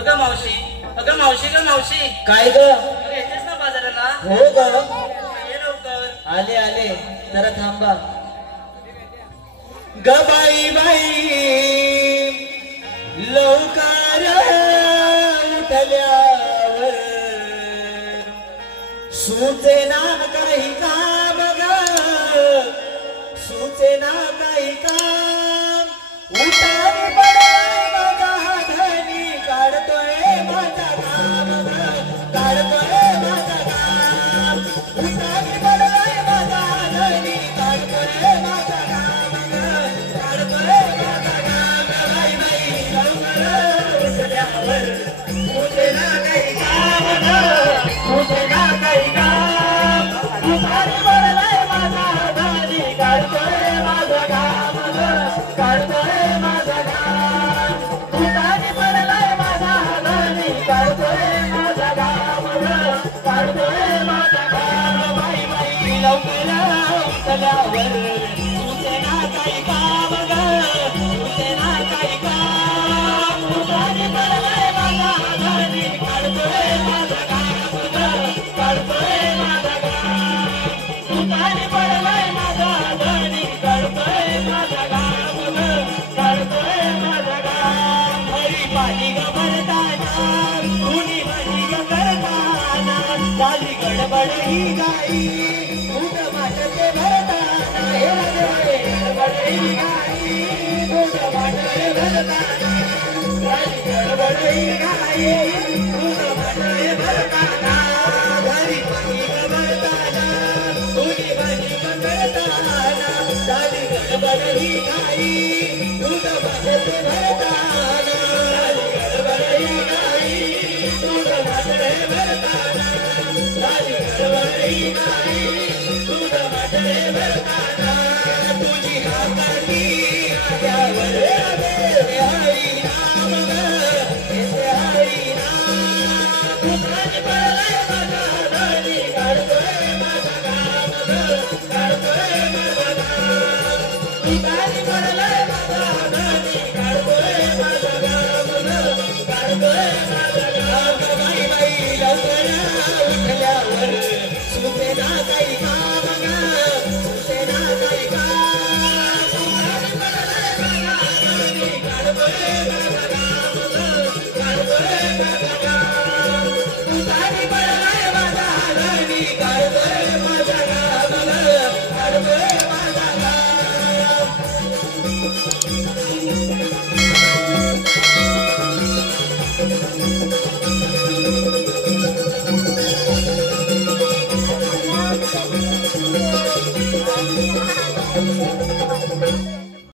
अगं मावशी ग मावशी. काय ग? येतेस ना बाजाराला? हो ग, ये लवकर. आले आले, जरा थांबा. ग बाई बाई लवकर उठल्यावर सुचेना काही काम ग, सुचेना काही काम. उठावी पडाय माझा धनी, काढतोय माझा काम ग, काढतोय माझा काम. उठावी पडाय माझा धनी, काढतोय माझा काम ग, काढतोय माझा काम. बाई बाई लवकर उठल्यावर सुचेना काही काम ग, सुचेना काही काम. उठावी पडाय माझा धनी, काढतोय माझा काम ग, काढतोय माझा काम. उठावी पडाय माझा धनी, काढतोय माझा काम ग, काढतोय माझा काम. बाई बाई लवकर उठल्यावर सुचेना काही काम ग, सुचेना काही काम. उठावी पडाय माझा धनी, काढतोय माझा काम ग, काढतोय माझा काम. उठावी पडाय माझा धनी, काढतोय माझा काम ग, काढतोय माझा काम. हरी पाणी ग भरताना, कुणी भाजी ग करताना, झाली गडबड ही गाई. दूध वाटते भरताना, हे राजे गडबड ही गाई. दूध वाटते भरताना, झाली गडबड ही गाई. दूध वाटते भरताना, हरी पाणी ग भरताना, कुणी भाजी ग करताना, झाली गडबड ही गाई. दूध वाटते भरताना, झाली गडबड ही गाई. दूध वाटते भरताना, झाली गडबड ही गाई. दूध वाटते भरताना, तुझी हाताची आल्यावर येते हरी नाम ग, येते हरी नाम. उठावी पडाय माझा धनी, काढतोय माझा काम ग, काढतोय माझा काम. उठावी पडाय माझा धनी, काढतोय माझा काम ग, काढतोय माझा काम. बाई बाई लवकर उठल्यावर सुचेना काही काम ग, सुचेना काही काम. उठावी पडाय माझा धनी, काढतोय माझा काम ग, काढतोय माझा काम.